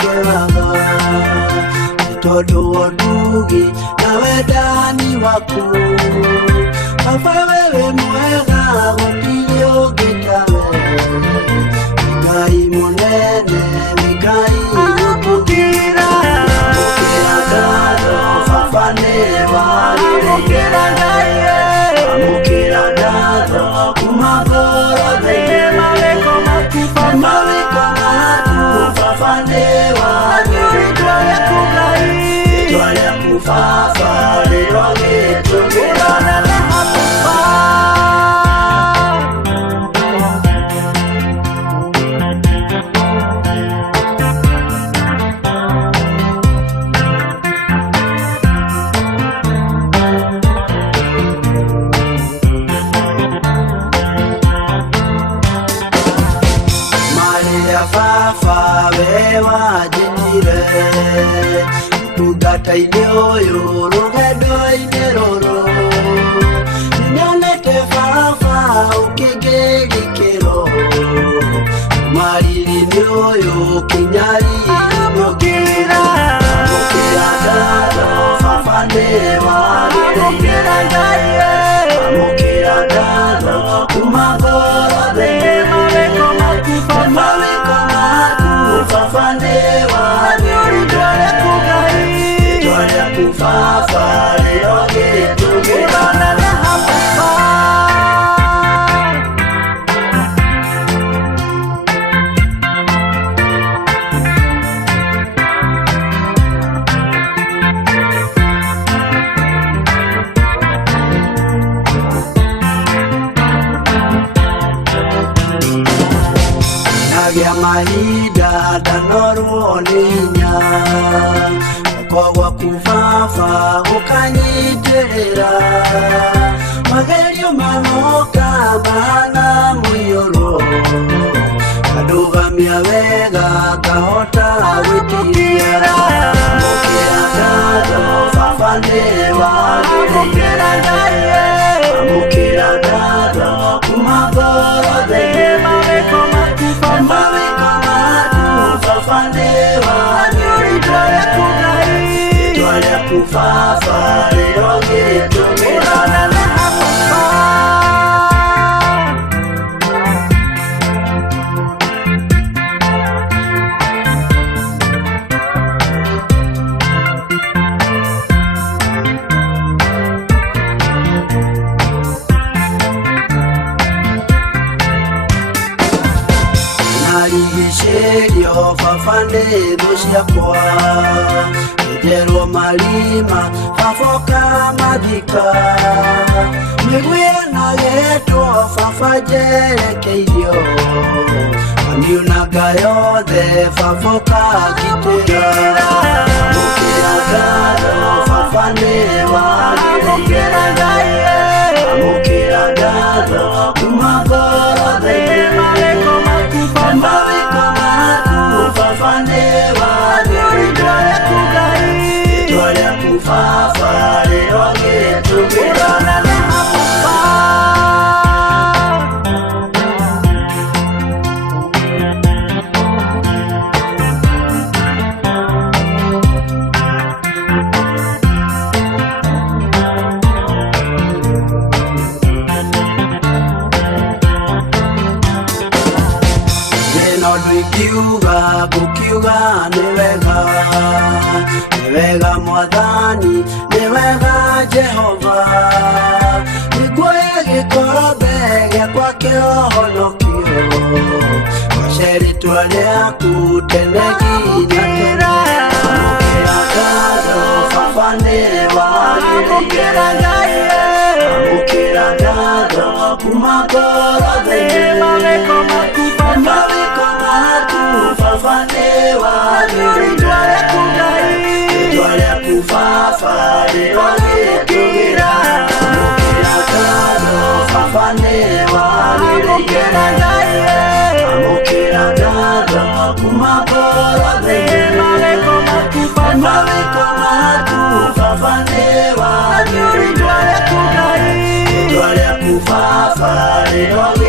geraga todo wadugi na wedani waku Papa wewe mwega gotilio gitawe Migai monene migai ukukira Amukira dado fafanewa Amukira daye Amukira dado kumagoro de Maweko matu fafanewa Nitwale kugai Nitwale kufafa Liroge tukirana Fafa bewa jinire Tugata ilioyo Rugedo ineroro Nyonete fafa ukegeli kero Marili nyoyo kinyari Amukira Amukira dado fafa newa Amukira daye Amukira dado kumagoro de Maweko fafanewa Nitwale kugai Nitwale kufafa Liroge tukirana hapufa Nagia mahida danoru ninya Kwa kufafa ukanyiterera Magerio manoka mana muyoro Kaduga miawega kahota witiria Amukira dado fafanewa Amukira daye Amukira dado kumagoro de Maweko matu fafanewa Nitwale kugai Nitwale kufafa Liroge tukirana hapufa Naligisherio fafane doshiakwa Ejero malima fafoka madika Miguye na yeto fafajere keidio Amiuna gayode fafoka kitera Amukira gado fafanewa Amukira daye Amukira gado kumagoro de Maweko fafanewa Nitwale kugai Nitwale kufafa Liroge tukirana hapufa Kiuga kukiuga niwega mwathani niwega Jehova Niguoye gikombe giakwa kĩohonokio Goce rĩtwa rĩaku tene nginya tene Amukira dado fafanewa Amukira daye Amukira dado kumagoro de Maweko matu fafanewa Nitwale kugai Nitwale kufafa Liroge tukirana Amukira dado fafanewa Amukira daye Amukira dado kumagoro de Maweko matu fafanewa Nitwale kugai Nitwale kufafa Liroge